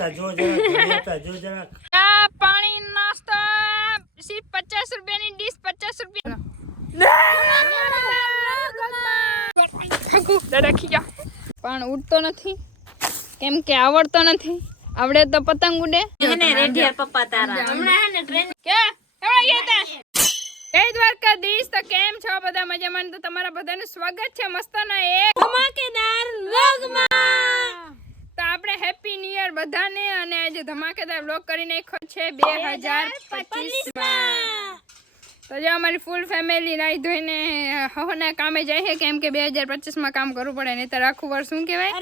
ચા પાણી નાસ્તો સિર્ફ 50 રૂપિયાની ડીશ 50 રૂપિયા પણ ઉડતો નથી કેમ કે આવડતો નથી આવડે તો પતંગ ઉડે પપ્પા તારા હમણાં હે ને ટ્રેન કે જય દ્વારકાધીશ તો કેમ છો બધા મજામાં તો તમારા બધાનું સ્વાગત છે મસ્તના એક ધમાકેદાર વ્લોગમાં તો આપણે હેપી ન્યુ યર બધાને અને આજે ધમાકેદાર વ્લોગ કરી નાખ્યો છે 2025 માં તો જો અમારી ફૂલ ફેમિલી નાઈ ધોઈને હવના કામે જાય છે કેમ કે 2025 માં કામ કરવું પડે નહીં તો આખું વર્ષ શું કહેવાય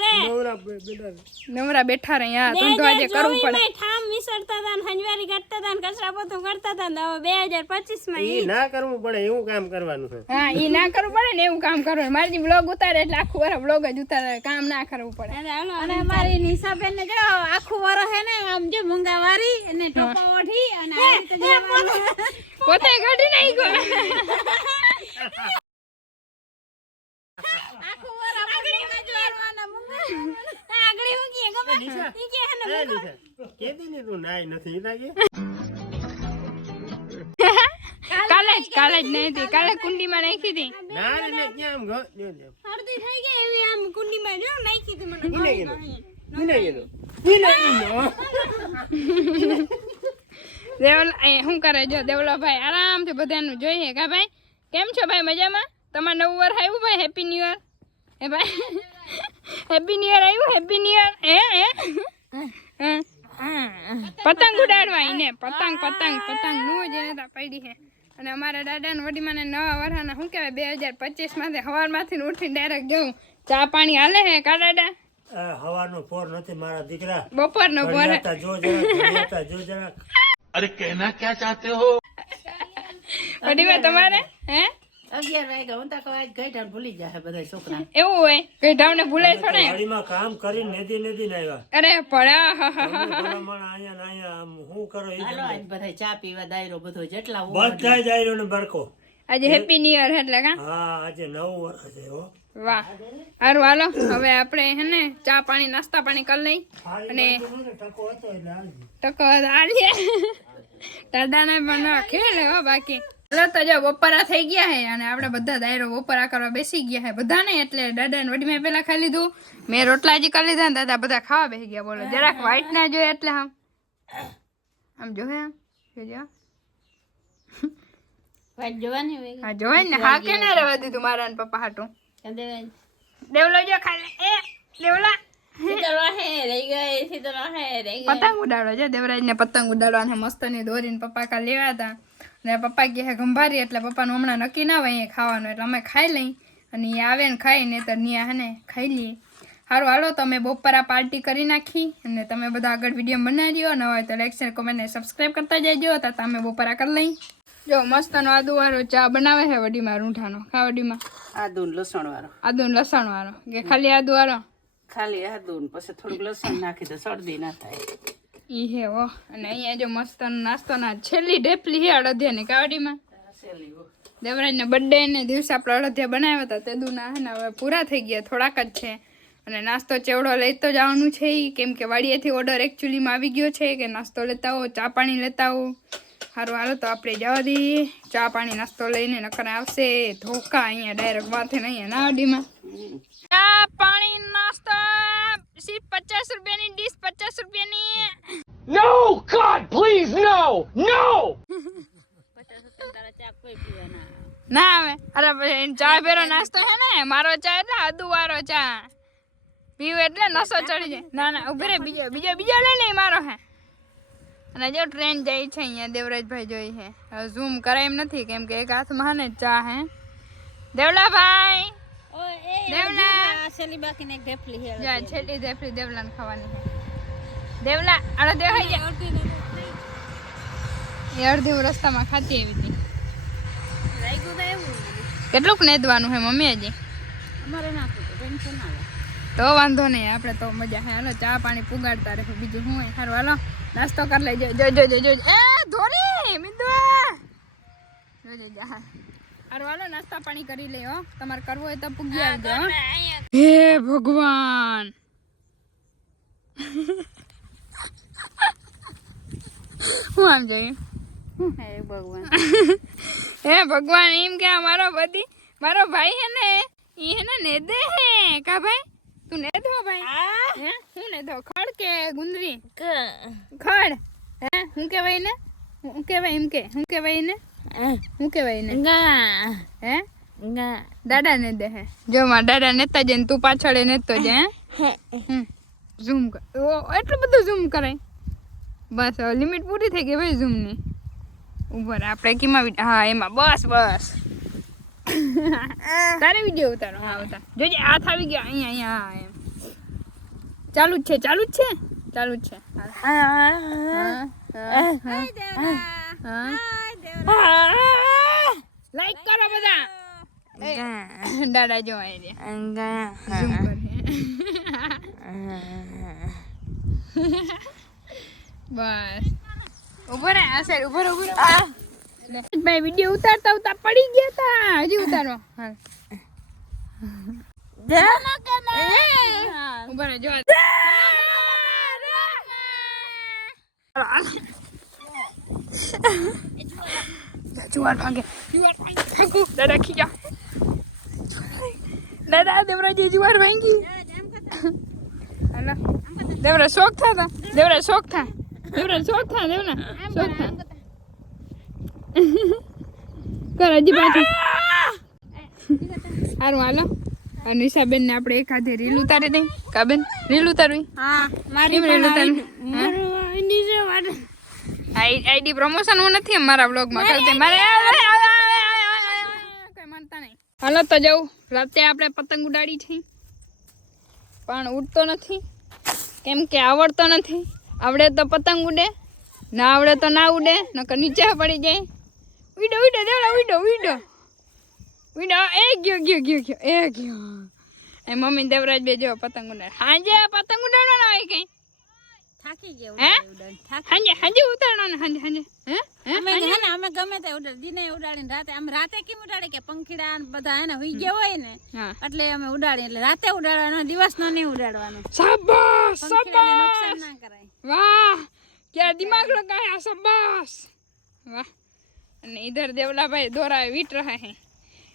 નવરા બેઠા રહ્યા તો આજે કરવું પડે ઠામ વિસરતા હતા હંજવારી કાઢતા હતા કચરા પોતું કરતા હતા ને 2025 માં ઈ ના કરવું પડે એવું કામ કરવાનું છે હા ઈ ના કરવું પડે ને એવું કામ કરવાનું મારી વ્લોગ ઉતારે એટલે આખું વર્ષ વ્લોગ જ ઉતારે કામ ના કરવું પડે અને અમારી નિશાબેન ને જો આખું વર્ષ હે ને આમ જે મુંગાવારી અને ટોપા ઓઢી અને પોતે કાઢી નાખ્યો આખું વર્ષ આગળી જોરવાના મુંગા આગળી હું કે ગમે ઈ કે હે ને કેદી ની તું નાઈ નથી લાગે કાલે જ નહીં હતી કાલે કુંડીમાં નાખી હતી ના ને ક્યાં આમ ગયો હળદી થઈ ગઈ એવી આમ કુંડીમાં જો નાખી હતી મને દેવલા શું કરે જો દેવલો ભાઈ આરામથી બધાનું જોઈએ કા ભાઈ કેમ છો ભાઈ મજામાં તમારે નવું વર્ષ આવ્યું ભાઈ હેપી ન્યુ યર હે ભાઈ હેપી ન્યુ યર આવ્યું હેપી ન્યુ યર હે પતંગ ઉડાડવા ઈને પતંગ નો જેને તા પડી છે અને અમારા દાદાને વડીમાને નવા વર્ષના શું કહેવાય 2025 માંથી સવારમાંથી ઉઠીને ડાયરેક્ટ જવું ચા પાણી હાલે હે કા દાદા હવાનો ફોર નથી મારા દીકરા બપોરનો ફોર જો જરા अरे कहना क्या चाहते हो વડીમા તમારે હે 11 વાગ્યા હું તો કવાય ગઈઢાણ ભૂલી જાય બધા છોકરા એવું હોય ગઢાવને ભૂલે થોડે ગાડીમાં કામ કરી નદી આવ્યા અરે પડા અહીંયા હું કરો હાલો આજ બધા ચા પીવા દાયરો બધો જેટલા બધા જાય ને બરકો આજે હેપી ન્યુ યર એટલે કા હા આજે નવું વર્ષ છે હો વાહ હારું હાલો હવે આપણે હે ને ચા પાણી નાસ્તા પાણી કરી લઈ અને ટકો આલીએ દાદાને પણ ખેલે હો બાકી હાલો તો જો બપોરા થઈ ગયા હે અને આપણે બધા દાયરો બપોરા કરવા બેસી ગયા હે બધાને એટલે દાદા ને વડી મેં પેલા ખાઈ લીધું મેં રોટલા હજી કરી લીધા ને દાદા બધા ખાવા બેસી ગયા બોલો જરાક વ્હાઈટ ના જોઈએ એટલે આમ જોહે આમ જોજો વાત જોવાની હોય હા જોવાય ને હા કે ના રહેવા દીધું મારા ને પપ્પા હાટું દેવલો જો ખાલી એ દેવલા પતંગ ઉડાડો છે દેવરાજ ને પતંગ ઉડાડવા મસ્ત ની દોરીને પપ્પા કા લેવા હતા ને પપ્પા કે ગંભારી એટલે પપ્પાનું હમણાં નક્કી ના હોય અહીંયા ખાવાનું એટલે અમે ખાઈ લઈ અને અહીંયા આવે ને ખાઈ ને તો ત્યાં હે ને ખાઈ લઈએ સારું હાલો તમે બપોરા પાર્ટી કરી નાખી અને તમે બધા આગળ વિડીયો બનાવી દો ન હોય તો લાઈક શેર કોમેન્ટ ને સબસ્ક્રાઈબ કરતા જજો તો તમે બપોરા કરી લઈ જો મસ્ત નો આદુ વાળો ચા બનાવે છે વડીમાં રૂંઠાનો ખા વડીમાં આદુ લસણ વાળો કે ખાલી આદુ વાળો ખાલી આદુ પછી થોડુંક લસણ નાખી દે શરદી ના થાય ઈ હે ઓ અને અહીંયા જો મસ્ત નાસ્તો ના છેલ્લી ઢેપલી હે અડધિયા ની કાવડીમાં દેવરાજ ને બર્થડે ને દિવસે આપણે અડધિયા બનાવ્યા હતા તે દુના હે ને હવે પૂરા થઈ ગયા થોડાક જ છે અને નાસ્તો ચેવડો લઈ તો જવાનું છે કેમ કે વાડીએથી ઓર્ડર એકચ્યુઅલીમાં આવી ગયો છે કે નાસ્તો લેતા હો ચા પાણી લેતા હો સારું હાલો તો આપણે જવા દઈએ ચા પાણી નાસ્તો લઈને નકર આવશે ધોકા અહીંયા ડાયરેક્ટ માથે ને અહીંયા નાવડીમાં ચા પાણી નાસ્તો સિર્ફ 50 રૂપિયાની ડીશ 50 રૂપિયાની No God please no 50 રૂપિયા ચા કોઈ પીવા ના આવે અરે પછી ચા ભેરો નાસ્તો હે ને મારો ચા એટલે આદુ વાળો ચા પીવું એટલે નસો ચડી જાય ના ઉભી રે બીજો લઈ લે મારો હે અને જો ટ્રેન જાય છે અહીંયા દેવરાજભાઈ જોઈ છે હવે ઝૂમ કરાય એમ નથી કેમ કે એક હાથમાં ને ચા હે દેવલાભાઈ દેવલા છેલ્લી બાકીને એક ઢેફલી હે જા છેલ્લી ઢેફલી દેવલાને ખાવાની છે દેવલા અરે દેખાઈ જા એ અડધી રસ્તામાં ખાતી આવી હતી લાગ્યું તો એવું કેટલુંક નેદવાનું હે મમ્મી હજી અમારે નાખું ટેન્શન ના લે તો વાંધો નહીં આપણે તો મજા હે હાલો ચા પાણી પુગાડતા રહે બીજું શું હોય સારું હાલો નાસ્તો કરી લેજો જો એ ધોરી મિંદુઆ જોજે જા હારું હાલો નાસ્તા પાણી કરી લે હો તમારે કરવો હોય તો પૂગી આવજો હે ભગવાન હું આમ જોઈએ હે ભગવાન હે ભગવાન એમ કે મારો ભાઈ હે ને ઈ હે ને નેદે હે કા ભાઈ તું નેદો ભાઈ હે હું નેદો ખડ કે ગુંદરી ખડ હે હું કહેવાય ને હું કહેવાય એમ કે હું કહેવાય ને હું કહેવાય ને હે દાદા ને દે હે જો માં દાદા નેતા જઈને તું પાછળ નેતો જ હે ઝૂમ કર એટલું બધું ઝૂમ કરાય બસ લિમિટ પૂરી થઈ ગઈ ભાઈ ઝૂમ ની ઉપર આપણે કીમાં હા એમાં બસ તારે વિડીયો ઉતારો હા ઉતાર જોજે હાથ આવી ગયો અહીંયા હા એમ ચાલુ જ છે લાઈક કરો બધા દાદા જો ઝૂમ કર બસ ઉભો રે આ સાઈડ ઉભો ભાઈ વિડિયો ઉતારતા પડી ગયા તા હજી ઉતારો હાલ ઉભો રે જો જુવાર ભાગે દાદા ખીજા દાદા દેવરાજી જુવાર ભાંગી હાલો દેવરા શોખ થા દેવરા શોખ થા કર હજી પાછું સારું હાલો નિશાબેન ને આપણે એકાદે રીલ ઉતારી દઈ કાબેન રીલ ઉતારવી હા મારી રીલ ઉતારવી આઈડી પ્રમોશન હું નથી મારા વ્લોગ માં કરતે મારે કઈ માનતા નહીં હાલો તો જાઉં રાતે આપણે પતંગ ઉડાડી છે પણ ઉડતો નથી કેમ કે આવડતો નથી આવડે તો પતંગ ઉડે ના આવડે તો ના ઉડે નકર નીચે પડી જાય ઉડો દેવડા ઉડો એ ગયો એ મમ્મી દેવરાજ બે જો પતંગ ઉડાડ હાંજે પતંગ ઉડાડવાનો હોય કઈ થાકી ગયો હાંજે ઉતારવાનો હાંજે અમે ગમે તે ઉડાડી દિને ઉડાડીને રાતે કેમ ઉડાડે કે પંખીડા બધા હે ને હુઈ ગયા હોય ને એટલે અમે ઉડાડીએ એટલે રાતે ઉડાડવાનો દિવસનો નહીં ઉડાડવાનો શાબાશ પંખીડાને નુકસાન ના કરાય વાહ क्या दिमाग लगाया शाबाश वाह અને इधर દેવલા ભાઈ દોરા વીટ રહે હે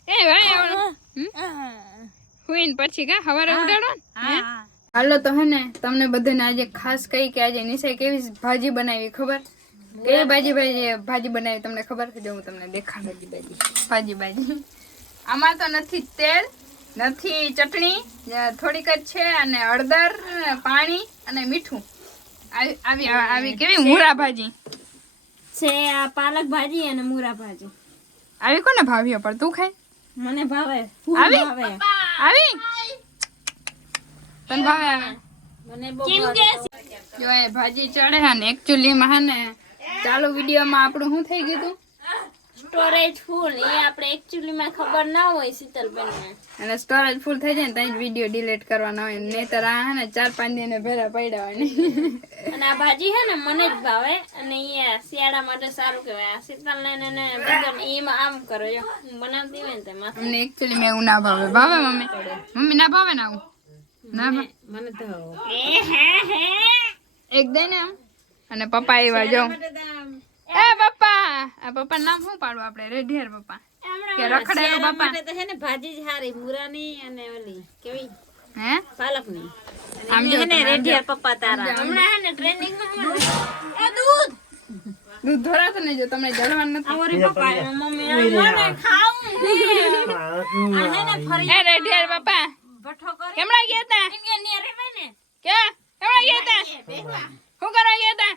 એ ભાઈ હુઈન પછી કા હવારે ઉડાડો હાલો તો હે ને તમને બધાને આજે ખાસ કહી કે આજે નિશાએ કેવી ભાજી બનાવી ખબર કેવી ભાજી બનાવી તમને ખબર છે જો હું તમને દેખાડી ભાજી આમાં તો નથી તેલ નથી ચટણી થોડીક જ છે અને હળદર પાણી અને મીઠું આવી કેવી મૂરા ભાજી છે આ પાલક ભાજી અને મૂરા ભાજી આવી કોને ભાવ્યો પણ તું ખાય મને ભાવે આવી તને ભાવે મને બહુ ભાવે જો એ ભાજી ચડે હે ને એક્ચ્યુઅલી માં હે ને ચાલુ વિડિયો માં આપણું શું થઈ ગયું તું સ્ટોરેજ ફૂલ એ આપણે એક્ચ્યુઅલી માં ખબર ના હોય શીતલબેન ને અને સ્ટોરેજ ફૂલ થઈ જાય ને તો વિડિયો ડિલીટ કરવાનો હોય નહીતર આ હે ને 4-5 દિને ભેરા પડ્યા હોય ને અને આ ભાજી હે ને મને જ ભાવે અને એ શિયાળા માટે સારું કહેવાય આ શીતલ ને બીજા એમાં આમ કરો જો હું બનાવતી હોય ને તેમાં અમને એક્ચ્યુઅલી મેં એવું ના ભાવે મમ્મી ના ભાવે ને આવું ના મને તો એક દે ને અને પપ્પા એવા જો એ પપ્પા આ પપ્પા નામ શું પાડવું આપણે રેઢિયાર પપ્પા કે રખડેલો પપ્પા તો હે ને ભાજી જ હારી મૂરાની અને ઓલી કેવી હે પાલકની આમ જો ને રેઢિયાર પપ્પા તારા હમણાં હે ને ટ્રેનિંગ એ દૂધ ધોરાતો ને જો તમને જળવાનું નથી ઓરી પપ્પા મમ્મી મને ખાવું આને ને ફરી એ રેઢિયાર પપ્પા ભઠ્ઠો કરે કેમડા ગયા તા એમ કે ને રે ને કે કેમડા ગયા તા શું કરવા ગયા તા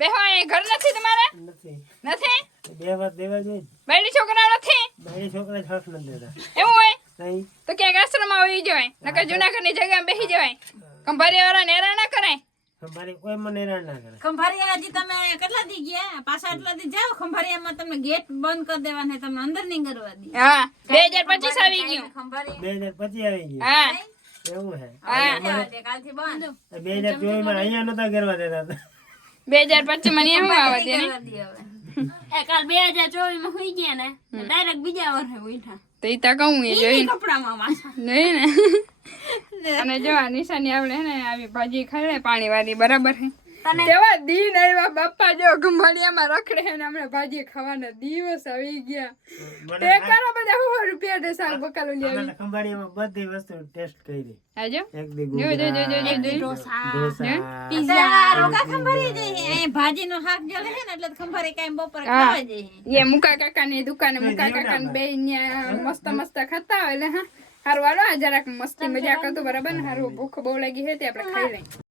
બેહવા એ ઘર નથી તમારે નથી દેવા જોઈએ બૈરી છોકરા નથી મારી છોકરા છોક નથી દેતા એવું હોય નહીં તો ક્યાંક આશ્રમમાં આવી જવાય નકર જુનાગઢની જગ્યામાં બેસી જવાય કંભારી વાળા નેરા ના કરાય મારી કોઈ મને હેરાન ના કરે ખંભારિયા હજી તમે કેટલા દી ગયા પાછા એટલા દી જાવ ખંભારિયામાં તમને ગેટ બંધ કરી દેવાના તમને અંદર નહીં કરવા દે હા 2025 આવી ગયું ખંભારિયા 2025 આવી ગયું હા એવું હે કાલથી બંધ 2024 માં અહીંયા નતા કરવા દેતા 2025 માં શું આવે દે ને એ કાલ 2024 માં હોઈ ગયા ને ડાયરેક્ટ બીજા વર્ષે ઉઠા તો ઈ તા કહું એ જોઈ કપડામાં માસા નહીં ને અને જો આ નિશાની આપણે ને આવી ભાજી ખાઈ લે પાણી વાળી બરાબર છે કેવા દિન આવ્યા બાપા, જો ગમડિયામાં રખડે ને હમણાં ભાજી ખાવાના દિવસ આવી ગયા. તે કરો બધા 100 રૂપિયા દે શાક બકાલો લઈ આવી. ખંભાળિયામાં બધી વસ્તુ ટેસ્ટ કરી. આજો એક દી જો જો જો જો જો ઢોસા પીઝા રોકા ખંભારી જઈએ એ ભાજીનો શાક જલે છે ને એટલે ખંભારી કાઈ બપોરે ખાવા જઈએ. એ મુકા કાકા ની દુકાને મુકા કાકા ને બે મસ્ત મસ્ત ખાતા હોય એટલે હા હારું હાલો આ જરાક મસ્તી મજાક હતું બરાબર ને. હારું ભૂખ બહુ લાગી છે તે આપણે ખાઈ લઈએ.